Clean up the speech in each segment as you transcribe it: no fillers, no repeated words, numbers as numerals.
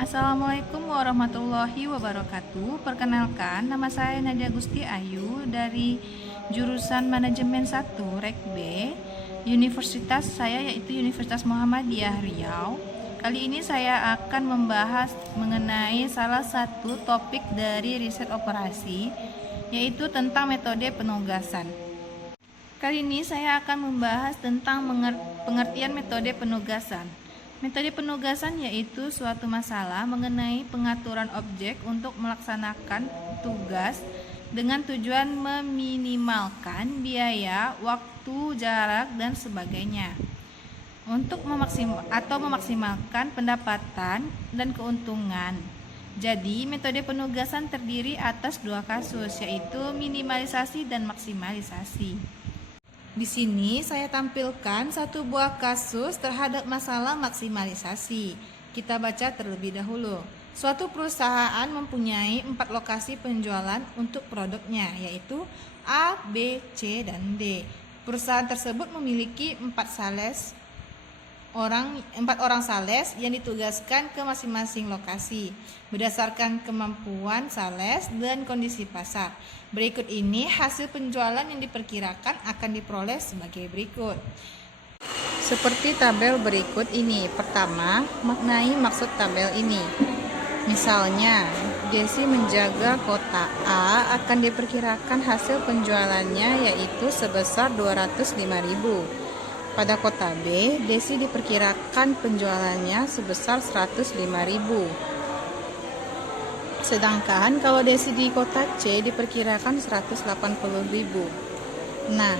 Assalamualaikum warahmatullahi wabarakatuh. Perkenalkan, nama saya Nadia Gusti Ayu dari jurusan Manajemen 1 Rek B. Universitas saya yaitu Universitas Muhammadiyah Riau. Kali ini saya akan membahas mengenai salah satu topik dari riset operasi, yaitu tentang metode penugasan. Kali ini saya akan membahas tentang pengertian metode penugasan. Metode penugasan yaitu suatu masalah mengenai pengaturan objek untuk melaksanakan tugas dengan tujuan meminimalkan biaya, waktu, jarak, dan sebagainya untuk memaksimalkan pendapatan dan keuntungan. Jadi, metode penugasan terdiri atas dua kasus, yaitu minimalisasi dan maksimalisasi. Di sini saya tampilkan satu buah kasus terhadap masalah maksimalisasi. Kita baca terlebih dahulu. Suatu perusahaan mempunyai 4 lokasi penjualan untuk produknya, yaitu A, B, C, dan D. Perusahaan tersebut memiliki 4 orang sales yang ditugaskan ke masing-masing lokasi berdasarkan kemampuan sales dan kondisi pasar. Berikut ini hasil penjualan yang diperkirakan akan diperoleh sebagai berikut. Seperti tabel berikut ini. Pertama, maknai maksud tabel ini. Misalnya, Desi menjaga kota A akan diperkirakan hasil penjualannya yaitu sebesar 205.000. Pada kota B, Desi diperkirakan penjualannya sebesar 105.000. Sedangkan kalau Desi di kota C diperkirakan 180.000. Nah,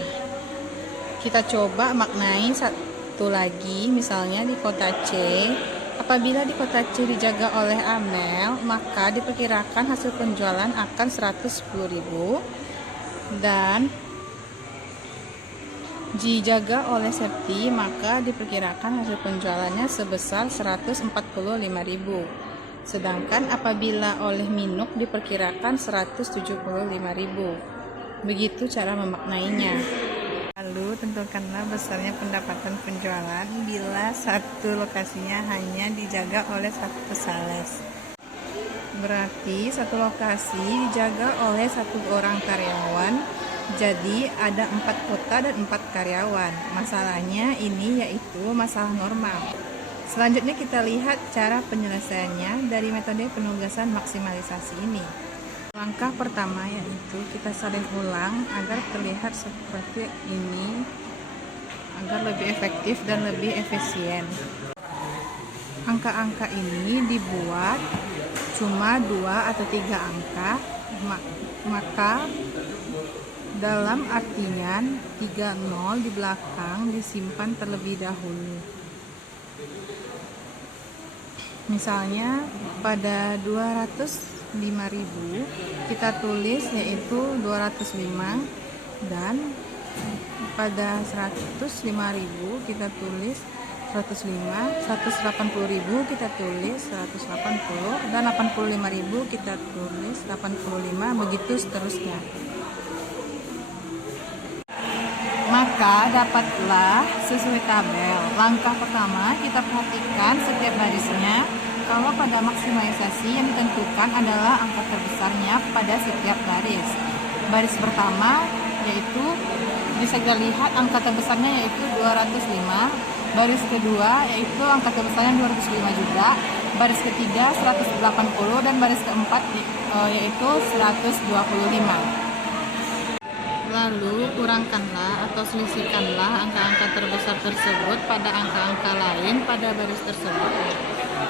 kita coba maknai satu lagi, misalnya di kota C. Apabila di kota C dijaga oleh Amel, maka diperkirakan hasil penjualan akan 110.000 dan dijaga oleh Septi, maka diperkirakan hasil penjualannya sebesar 145.000. Sedangkan apabila oleh Minuk diperkirakan 175.000. Begitu cara memaknainya. Lalu tentukanlah besarnya pendapatan penjualan bila satu lokasinya hanya dijaga oleh satu sales. Berarti satu lokasi dijaga oleh 1 orang karyawan, jadi ada 4 kota dan 4 karyawan. Masalahnya ini yaitu masalah normal. Selanjutnya kita lihat cara penyelesaiannya dari metode penugasan maksimalisasi ini. Langkah pertama yaitu kita salin ulang agar terlihat seperti ini, agar lebih efektif dan lebih efisien. Angka-angka ini dibuat cuma 2 atau 3 angka, maka dalam artian 30 di belakang disimpan terlebih dahulu. Misalnya pada 205.000 kita tulis yaitu 205, dan pada 105.000 kita tulis 105, 180.000 kita tulis 180, dan 85.000 kita tulis 85, begitu seterusnya. Maka dapatlah sesuai tabel. Langkah pertama, kita perhatikan setiap barisnya. Kalau pada maksimalisasi yang ditentukan adalah angka terbesarnya pada setiap baris. Baris pertama yaitu bisa kita lihat angka terbesarnya yaitu 205. Baris kedua yaitu angka terbesarnya 205 juga. Baris ketiga 180, dan baris keempat yaitu 125. Lalu kurangkanlah atau selisihkanlah angka-angka terbesar tersebut pada angka-angka lain pada baris tersebut.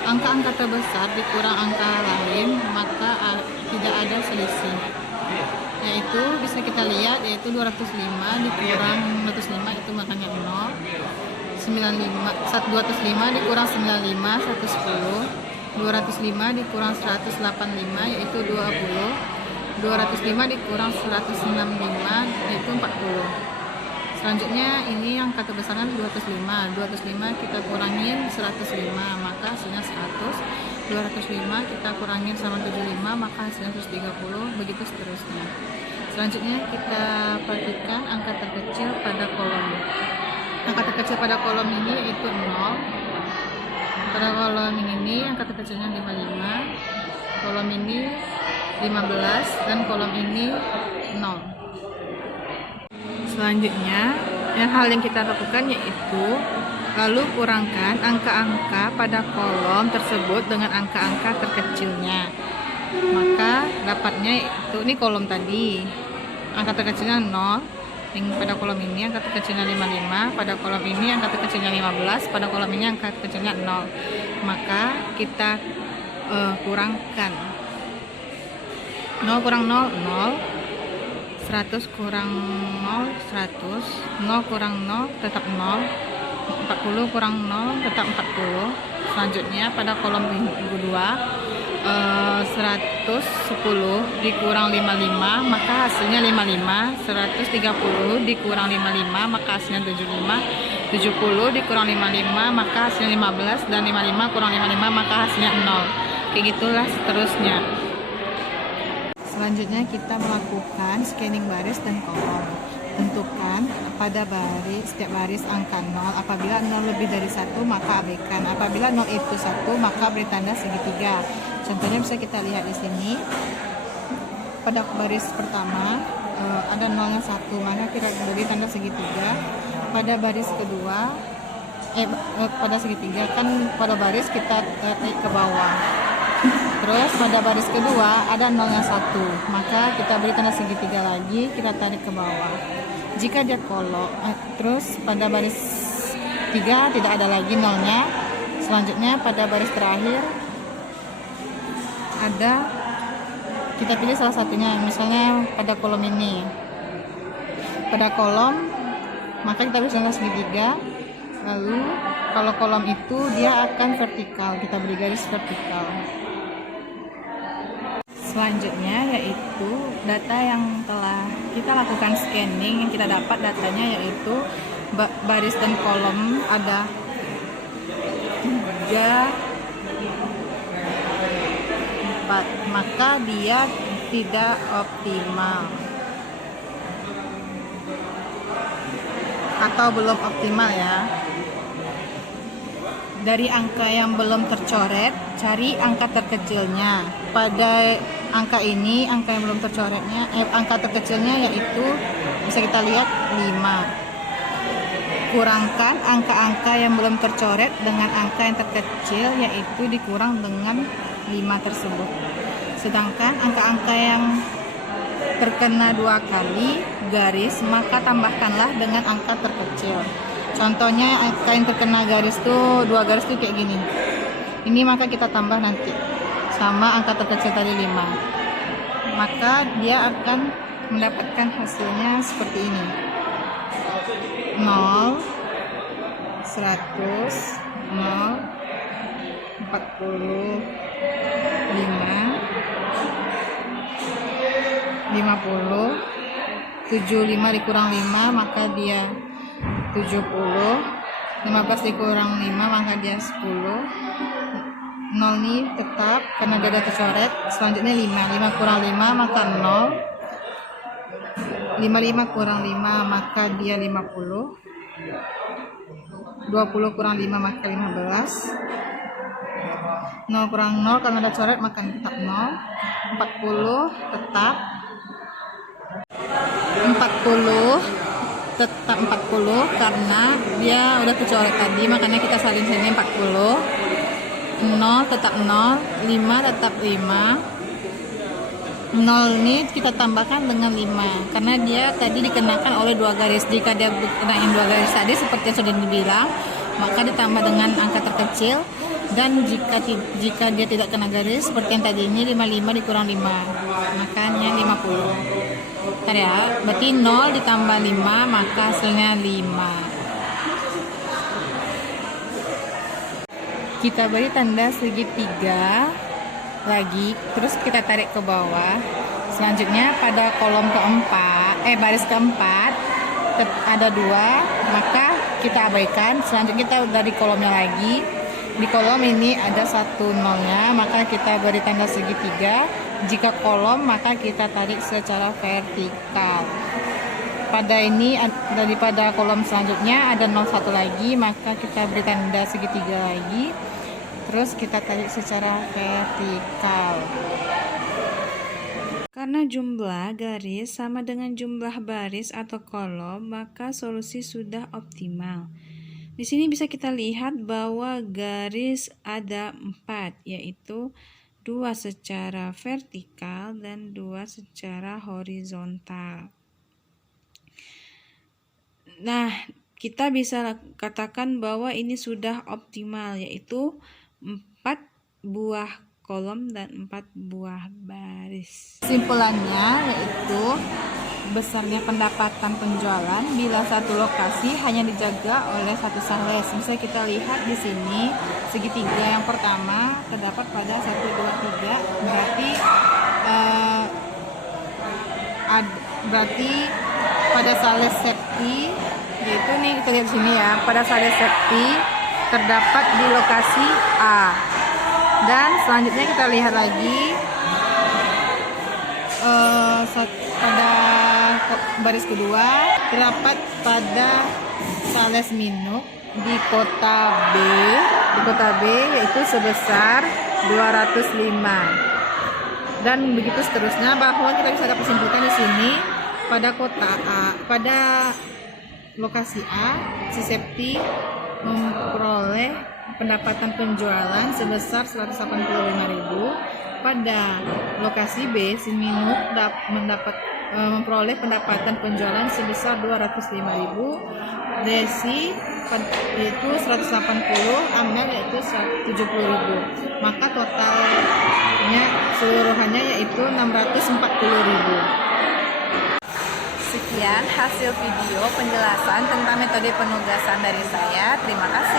Angka-angka terbesar dikurang angka lain, maka tidak ada selisih. Yaitu bisa kita lihat yaitu 205 dikurang 105 itu makanya 0. 205 dikurang 95 110. 205 dikurang 185 yaitu 20. 205 dikurang 165 yaitu 40. Selanjutnya ini angka terbesarnya 205. 205 kita kurangin 105, maka hasilnya 100. 205 kita kurangin sama 75, maka hasilnya 130, begitu seterusnya. Selanjutnya kita perhatikan angka terkecil pada kolom. angka terkecil pada kolom ini yaitu 0. Pada kolom ini angka terkecilnya 55, kolom ini 15, dan kolom ini 0. Selanjutnya, hal yang kita lakukan yaitu lalu kurangkan angka-angka pada kolom tersebut dengan angka-angka terkecilnya. Maka dapatnya itu, ini kolom tadi angka terkecilnya 0, yang pada kolom ini angka terkecilnya 55, pada kolom ini angka terkecilnya 15, pada kolom ini angka terkecilnya 0. Maka kita kurangkan 0 kurang 0, 0, 100 kurang 0, 100, 0 kurang 0 tetap 0, 40 kurang 0 tetap 40. Selanjutnya pada kolom kedua 110 dikurang 55 maka hasilnya 55, 130 dikurang 55 maka hasilnya 75, 70 dikurang 55 maka hasilnya 15, dan 55 kurang 55 maka hasilnya 0. Kayak gitulah seterusnya. Selanjutnya kita melakukan scanning baris dan kolom. Tentukan pada setiap baris angka 0. Apabila 0 lebih dari 1 maka abaikan. Apabila 0 itu 1 maka beri tanda segitiga. Contohnya bisa kita lihat di sini. Pada baris pertama ada 0-nya 1, maka kita beri tanda segitiga. Pada baris kedua pada segitiga kan pada baris kita tarik ke bawah. Terus pada baris kedua ada 0-nya 1, maka kita beri tanda segitiga lagi, kita tarik ke bawah. Jika dia kolom, terus pada baris 3 tidak ada lagi 0-nya. Selanjutnya pada baris terakhir ada, kita pilih salah satunya, misalnya pada kolom ini. Pada kolom maka kita beri tanda segitiga. Lalu kalau kolom itu dia akan vertikal, kita beri garis vertikal. Selanjutnya yaitu data yang telah kita lakukan scanning, yang kita dapat datanya yaitu baris dan kolom ada 3, 4, maka dia tidak optimal atau belum optimal ya. Dari angka yang belum tercoret, cari angka terkecilnya. Pada angka ini, angka yang belum tercoretnya, angka terkecilnya yaitu bisa kita lihat 5. Kurangkan angka-angka yang belum tercoret dengan angka yang terkecil, yaitu dikurang dengan 5 tersebut. Sedangkan angka-angka yang terkena 2 kali garis, maka tambahkanlah dengan angka terkecil. Contohnya angka yang terkena garis tuh 2 garis tuh kayak gini. Ini maka kita tambah nanti sama angka terkecil tadi 5. Maka dia akan mendapatkan hasilnya seperti ini. 0, 100, 0, 40, 5, 50, 75 dikurang 5 maka dia 70, 15 dikurang 5 maka dia 10. 0 nih tetap karena dia ada tercoret. Selanjutnya 5 kurang 5 maka 0, 55 kurang 5 maka dia 50, 20 kurang 5 maka 15, 0 kurang 0 karena ada coret maka tetap 0, 40 tetap 40 karena dia udah tercoret tadi, makanya kita salin sini 40. 0 tetap 0, 5 tetap 5. 0 ini kita tambahkan dengan 5 karena dia tadi dikenakan oleh 2 garis. Jika dia dikenain 2 garis tadi seperti yang sudah dibilang, maka ditambah dengan angka terkecil. Dan jika dia tidak kena garis seperti yang tadi ini 55 dikurang 5 makanya 50. Bentar ya, berarti 0 ditambah 5 maka hasilnya 5. Kita beri tanda segitiga lagi, terus kita tarik ke bawah. Selanjutnya pada kolom keempat, baris keempat ada 2, maka kita abaikan. Selanjutnya kita dari kolomnya lagi. Di kolom ini ada 1 0-nya, maka kita beri tanda segitiga. Jika kolom maka kita tarik secara vertikal. daripada kolom selanjutnya ada 01 lagi, maka kita beri tanda segitiga lagi. Terus kita tarik secara vertikal. Karena jumlah garis sama dengan jumlah baris atau kolom, maka solusi sudah optimal. Di sini bisa kita lihat bahwa garis ada 4, yaitu 2 secara vertikal dan 2 secara horizontal. Nah, kita bisa katakan bahwa ini sudah optimal, yaitu 4 buah kolom dan 4 buah baris. Kesimpulannya yaitu besarnya pendapatan penjualan bila satu lokasi hanya dijaga oleh satu sales. Misalnya kita lihat di sini segitiga yang pertama terdapat pada 1, 2, 3, berarti pada sales safety, yaitu nih kita lihat di sini ya, pada sales safety terdapat di lokasi A. Dan selanjutnya kita lihat lagi pada baris kedua terdapat pada sales minuk di kota B yaitu sebesar 205. Dan begitu seterusnya, bahwa kita bisa dapat simpulkan di sini pada kota A, pada lokasi A, si Septi memperoleh pendapatan penjualan sebesar 185.000. Pada lokasi B, si Minuk memperoleh pendapatan penjualan sebesar 205.000. Desi yaitu 180, Amel yaitu 70.000. Maka totalnya seluruhannya yaitu 640.000. Sekian hasil video penjelasan tentang metode penugasan dari saya. Terima kasih.